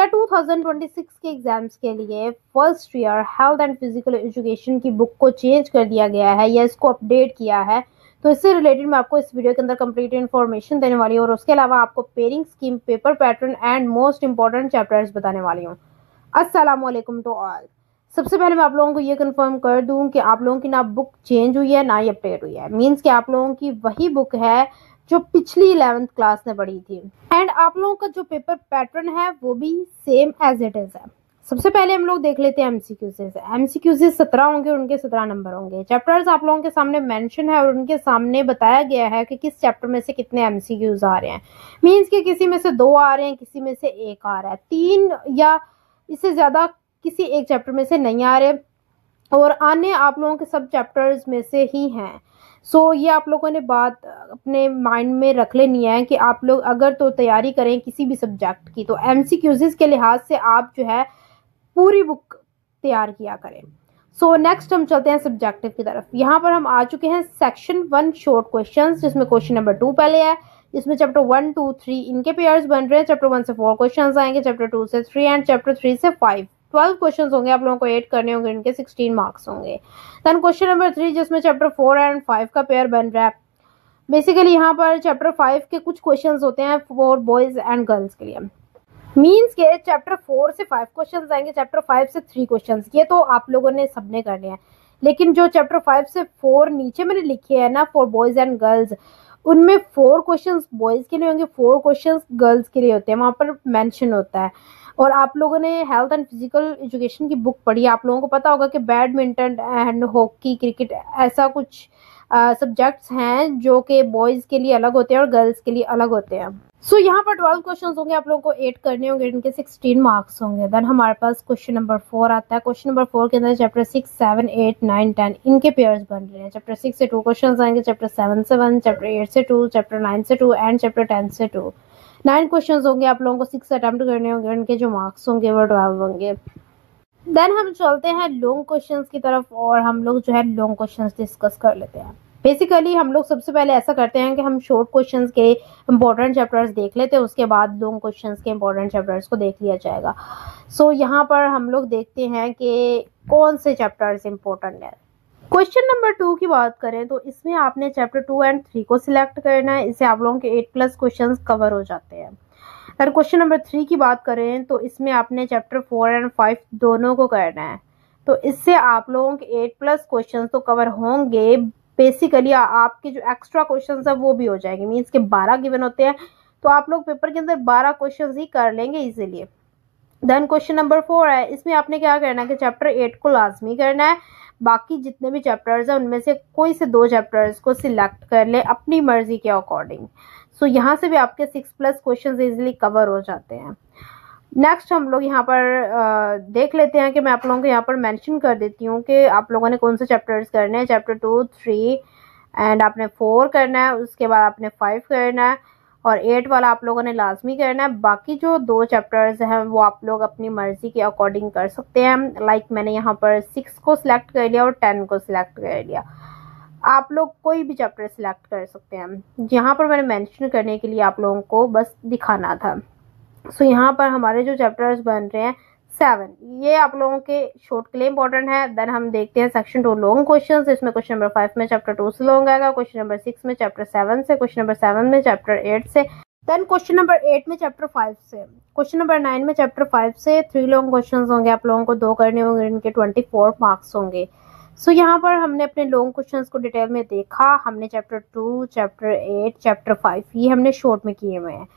क्या 2026 के एग्जाम्स के लिए first year health and physical education की बुक को चेंज कर दिया गया है या इसको अपडेट किया है? तो इससे रिलेटेड मैं आपको इस वीडियो के अंदर कंप्लीट इन्फॉर्मेशन देने वाली हूँ और उसके अलावा आपको pairing scheme, paper pattern and most important chapters बताने वाली हूँ। अस्सलाम वालेकुम टू ऑल। सबसे पहले मैं आप लोगों को ये कंफर्म कर दूं कि आप लोगों की ना बुक चेंज हुई है ना ही अपडेट हुई है। मींस कि आप लोगों की वही बुक है जो पिछली 11th क्लास में पढ़ी थी एंड आप लोगों का जो पेपर पैटर्न है वो भी सेम एज इट इज है। सबसे पहले हम लोग देख लेते हैं एमसीक्यूज। एमसीक्यूज 17 होंगे, उनके 17 नंबर होंगे। चैप्टर्स आप लोगों के सामने मेंशन है और उनके सामने बताया गया है कि किस चैप्टर में से कितने एमसीक्यूज आ रहे हैं। मींस कि किसी में से 2 आ रहे हैं, किसी में से 1 आ रहा है, 3 या इससे ज्यादा किसी एक चैप्टर में से नहीं आ रहे और आने आप लोगों के सब चैप्टर्स में से ही हैं। ये आप लोगों ने बात अपने माइंड में रख लेनी है कि आप लोग अगर तो तैयारी करें किसी भी सब्जेक्ट की तो एमसीक्यूज के लिहाज से आप जो है पूरी बुक तैयार किया करें। नेक्स्ट हम चलते हैं सब्जेक्टिव की तरफ। यहाँ पर हम आ चुके हैं सेक्शन 1 शॉर्ट क्वेश्चंस, जिसमें क्वेश्चन नंबर 2 पहले है। इसमें चैप्टर 1, 2, 3 इनके पेयर्स बन रहे हैं। चैप्टर 1 से 4 क्वेश्चंस आएंगे, चैप्टर 2 से 3 एंड चैप्टर 3 से 5। 12 क्वेश्चंस होंगे, आप लोगों को 8 करने होंगे, इनके 16 मार्क्स होंगे। देन क्वेश्चन नंबर 3 जिसमें चैप्टर 4 एंड 5 का पेयर बन रहा है। बेसिकली यहाँ पर चैप्टर 5 के कुछ क्वेश्चंस होते हैं फॉर बॉयज एंड गर्ल्स के लिए। मीन्स के चैप्टर 4 से 5 क्वेश्चंस आएंगे, चैप्टर 5 से 3 क्वेश्चंस। ये तो आप लोगों ने सबने करने हैं, लेकिन जो चैप्टर 5 से 4 नीचे मैंने लिखे हैं ना फॉर बॉयज एंड गर्ल्स, उनमें 4 क्वेश्चंस बॉयज के लिए होंगे, 4 क्वेश्चंस गर्ल्स के लिए होते हैं, वहां पर मेंशन होता है। और आप लोगों ने हेल्थ एंड फिजिकल एजुकेशन की बुक पढ़ी, आप लोगों को पता होगा कि बैडमिंटन एंड हॉकी, क्रिकेट ऐसा कुछ सब्जेक्ट्स हैं जो कि बॉयज के लिए अलग होते हैं और गर्ल्स के लिए अलग होते हैं। यहाँ पर 12 क्वेश्चंस होंगे, आप लोगों को 8 करने होंगे, इनके 16 मार्क्स होंगे। देन हमारे पास क्वेश्चन नंबर 4 आता है। क्वेश्चन नंबर 4 के अंदर चैप्टर 6, 7, 8, 9, 10 इनके पेयर्स बन रहे हैं। चैप्टर 6 से 2 क्वेश्चंस आएंगे, चैप्टर 7 से 1, चैप्टर 8 से 2, चैप्टर 9 से 2 एंड चैप्टर 10 से 2। 9 क्वेश्चंस होंगे, आप लोगों को 6 अटेम्प्ट करने होंगे, उनके जो मार्क्स होंगे वो 12 होंगे। देन हम चलते हैं लॉन्ग क्वेश्चंस की तरफ और हम लोग जो है लॉन्ग क्वेश्चंस डिस्कस कर लेते हैं। बेसिकली हम लोग सबसे पहले ऐसा करते हैं कि हम शॉर्ट क्वेश्चंस के इंपॉर्टेंट चैप्टर्स देख लेते हैं, उसके बाद लॉन्ग क्वेश्चंस के इंपॉर्टेंट चैप्टर्स को देख लिया जाएगा। यहाँ पर हम लोग देखते हैं कि कौन से चैप्टर्स इंपॉर्टेंट है। क्वेश्चन नंबर 2 की बात करें तो इसमें आपने चैप्टर 2 एंड 3 को सिलेक्ट करना है। इससे आप लोगों के 8+ क्वेश्चन कवर हो जाते हैं। अगर क्वेश्चन नंबर 3 की बात करें तो इसमें आपने चैप्टर 4 एंड 5 दोनों को करना है। तो इससे आप लोगों के 8+ क्वेश्चन तो कवर होंगे। बेसिकली आपके जो एक्स्ट्रा क्वेश्चंस है वो भी हो जाएंगे। मीन्स के 12 गिवन होते हैं तो आप लोग पेपर के अंदर 12 क्वेश्चंस ही कर लेंगे इजीली। देन क्वेश्चन नंबर 4 है, इसमें आपने क्या करना है कि चैप्टर 8 को लाजमी करना है। बाकी जितने भी चैप्टर्स हैं उनमें से कोई से 2 चैप्टर्स को सिलेक्ट कर ले अपनी मर्जी के अकॉर्डिंग। यहाँ से भी आपके 6+ क्वेश्चन इजीली कवर हो जाते हैं। नेक्स्ट हम लोग यहाँ पर देख लेते हैं कि मैं आप लोगों को यहाँ पर मेंशन कर देती हूँ कि आप लोगों ने कौन से चैप्टर्स करने हैं। चैप्टर 2, 3 एंड आपने 4 करना है, उसके बाद आपने 5 करना है और 8 वाला आप लोगों ने लाजमी करना है। बाकी जो 2 चैप्टर्स हैं वो आप लोग अपनी मर्जी के अकॉर्डिंग कर सकते हैं। लाइक मैंने यहाँ पर 6 को सिलेक्ट कर लिया और 10 को सिलेक्ट कर लिया। आप लोग कोई भी चैप्टर सिलेक्ट कर सकते हैं। यहाँ पर मैंने मेंशन करने के लिए आप लोगों को बस दिखाना था। यहाँ पर हमारे जो चैप्टर्स बन रहे हैं 7, ये आप लोगों के शॉर्ट के लिए इंपॉर्टेंट है। देन हम देखते हैं सेक्शन 2 लॉन्ग क्वेश्चंस। इसमें क्वेश्चन नंबर 5 में चैप्टर 2 से लॉन्ग आएगा, क्वेश्चन नंबर 6 में चैप्टर 7 से, क्वेश्चन नंबर 7 में चैप्टर 8 से, देन क्वेश्चन नंबर 8 में चैप्टर 5 से, क्वेश्चन नंबर 9 में चैप्टर 5 से। 3 लॉन्ग क्वेश्चन होंगे, आप लोगों को 2 करने होंगे, इनके 24 मार्क्स होंगे। यहाँ पर हमने अपने लॉन्ग क्वेश्चंस को डिटेल में देखा। हमने चैप्टर 2, चैप्टर 8, चैप्टर 5 ये हमने शॉर्ट में किए हुए हैं।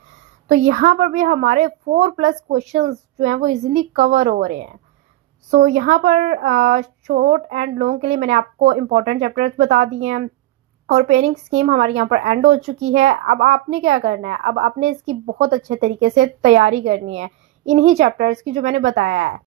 तो यहाँ पर भी हमारे 4+ क्वेश्चंस जो हैं वो इजीली कवर हो रहे हैं। यहाँ पर शॉर्ट एंड लॉन्ग के लिए मैंने आपको इंपॉर्टेंट चैप्टर्स बता दिए हैं और पेयरिंग स्कीम हमारी यहाँ पर एंड हो चुकी है। अब आपने क्या करना है, अब आपने इसकी बहुत अच्छे तरीके से तैयारी करनी है इन्हीं चैप्टर्स की जो मैंने बताया है।